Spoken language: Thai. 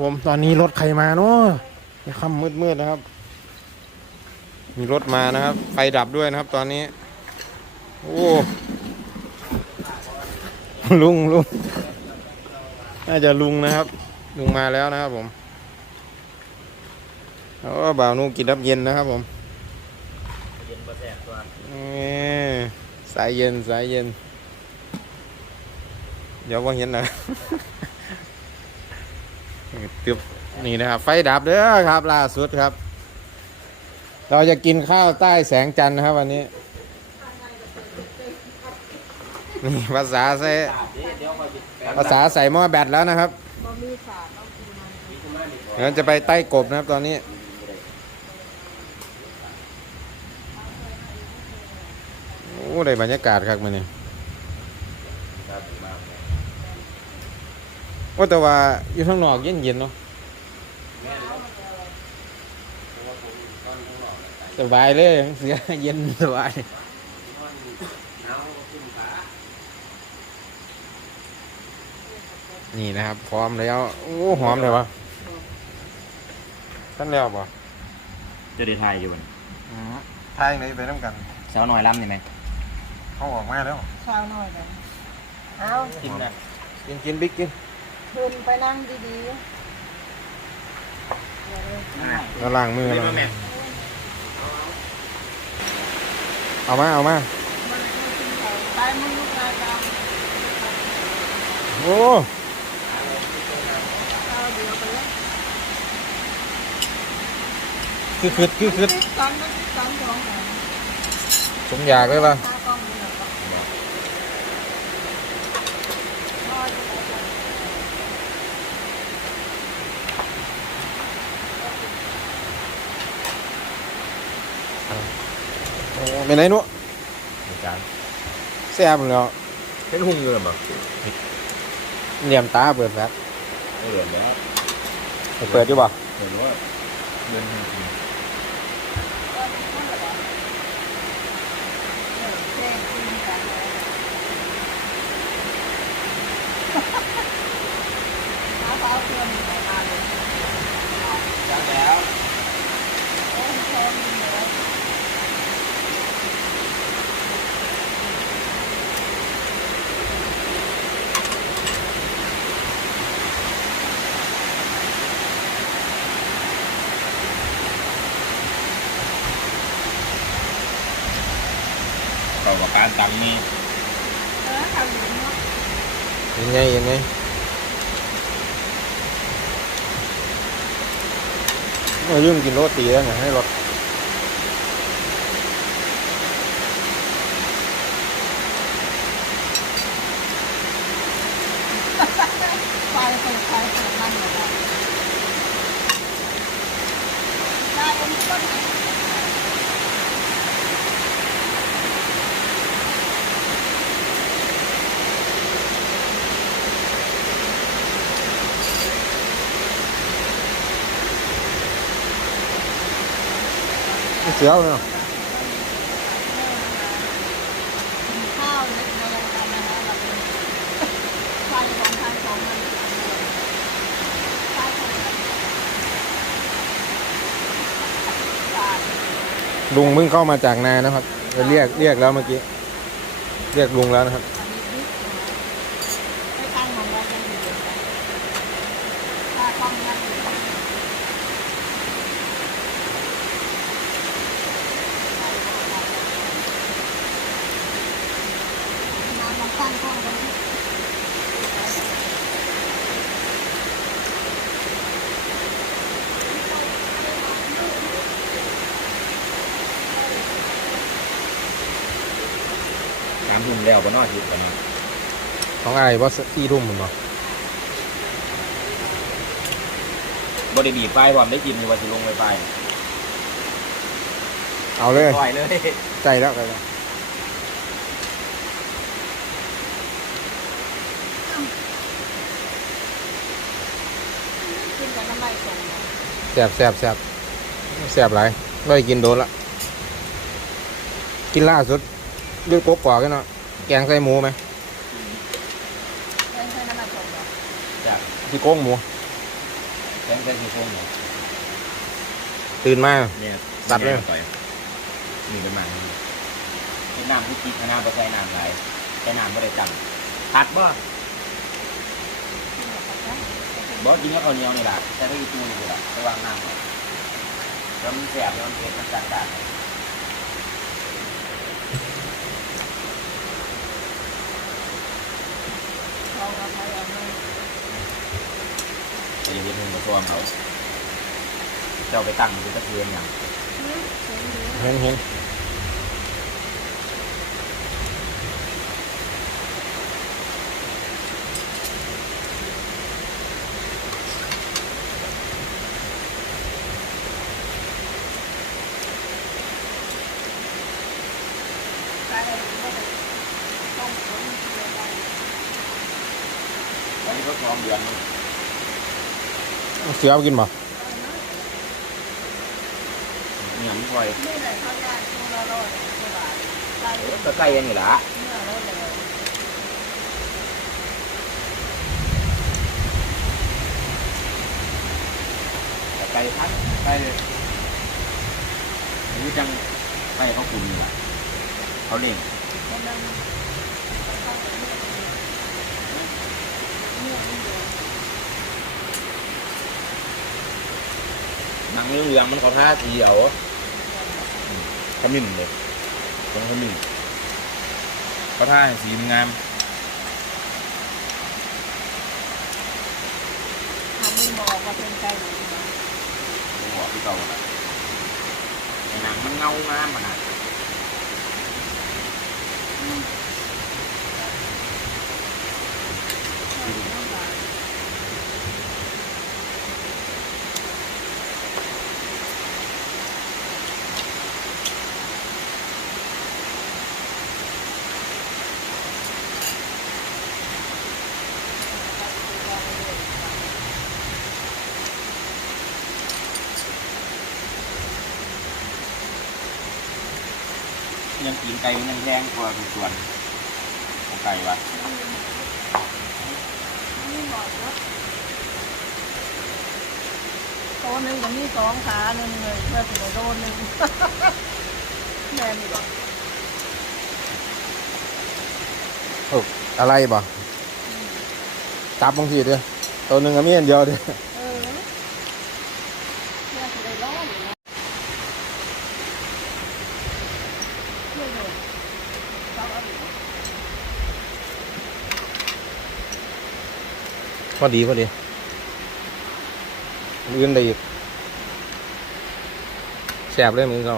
ผมตอนนี้รถใครมาเนาะค่ำมืดๆนะครับมีรถมานะครับไฟดับด้วยนะครับตอนนี้โอ้ลุงน่าจะลุงนะครับลุงมาแล้วนะครับผมแล้วก็บ่าวนุ่งกินน้ำเย็นนะครับผมเย็นประแสตัวสายเย็นเดี๋ยวว่าเห็นนะตึบนี่นะครับไฟดับเด้อครับล่าสุดครับเราจะกินข้าวใต้แสงจันทร์นะครับวันนี้นี่ภาษาใส่หม้อแบตแล้วนะครับเดี๋ยวจะไปใต้กบนะครับตอนนี้โอ้ได้บรรยากาศครับมันนี่ว่าแต่ว่าอยู่ข้างนอกเย็นเนาะสบายเลยเสียเย็นสบายนี่นะครับพร้อมแล้วโอ้หอมเลยวะท่านแล้วป่ะจะได้ทายอยู่มันทายไหนไปน้ำกันสาวน้อยล้ำนี่ไหมเขาออกมาแล้วสาวน้อยเลยเอากินนะกินบิ๊กกินคืนไปนั่งดีๆแล้วล้างมือแล้วเอามาไปมึงลูกอาจารย์โอ้คือสมอยากเลยป่ะเป็นไรนุ๊แซ่บเลยเห็นหุ่งอยู่หรือเปล่าเหลี่ยมตาเปิดแฟลชเหลือแล้วเปิดดีป่ะเห็นว่าเดินจริงแล้วต่อการตังนี่ยังไงลืมกินโรตีแล้วเนี่ยให้รถไฟเปิดมันเลยได้เอ็มต้นเสียวเลยข้าวในรายการนะฮะเราเป็นไฟของทางของมันไฟของลุงเพิ่งเข้ามาจากนานะครับเรียกแล้วเมื่อกี้เรียกลุงแล้วนะครับไปตั้งของเราเป็นอยู่ถ้าคอมนั่นตั้งข้องกัน3 ทุ่มแล้วก็นอนอยู่กันของไอ้ว่า4 ทุ่มมั้งบริบีไฟความได้ยินอยู่ว่าจะลงไฟเอาเลยปล่อยเลยใจแล้วแซ่บหลายไม่ได้กินโดนละกินล่าสุดเรื่องกบกว่ากันเนาะแกงใส่หมูไหมที่โก้งหมู แกงใส่ซี่โครงเนี่ย ตื่นมา เนี่ย ตัดเลย ต่อยนี่เป็นหมันเป็นน้ำที่กินน้ำบ่ใส่น้ำไหลใส่น้ำบ่ได้จังตัดบ่บ่กินกับข้าวเหนียวนี่ล่ะใส่ไปอีกตู้นี่ล่ะระวังน้ำก่อนแล้วมันแสบแล้วมันเผ็ดมันจัดจ้านจะเห็นหนึ่งกระทรวงเขาเจ้าไปตั้งอยู่ตะเกียงอย่าง เห็นเห็น ตอนนี้ก็ท้องเดือนนึง เสือเอากินบ่ เนี่ยมันค่อย นี่แหละเขาญาติตัวละร้อยกว่าบาทไก่ ก็ใกล้กันอยู่ละ เนื้อแล้วเลย แต่ไก่พันไก่อันนี้จังไก่เขาขุนอยู่ละเขาเล่ง มันนั่งไปเข้าไปเนื้อนี่เดียว หนังเรื่องมันเขาท่าสีเอาขมิ้นเลยตรงขมิ้นเขาท่าสีงาม ทำมือบอกว่าเป็นไก่หรือเปล่า หัวพี่เก่าละในหนังมันเงางามขนาดยังกินไก่ยังแพงกว่าทุกส่วนของไก่วะ นี่หมดแล้วตัวหนึ่งกับนี่สองขาหนึ่งเลยเพื่อถึงโดนหนึ่งแม่นี่บอก โอ้อะไรบ่จับบางทีเด้อตัวหนึ่งก็มีอันเดียวเด้อ เออเพื่อจะได้ร้อนอยู่นะเพื่อเลยเขาเอาอยู่ พอดีพอดีอื่นได้อีกแสบเลยมึงก็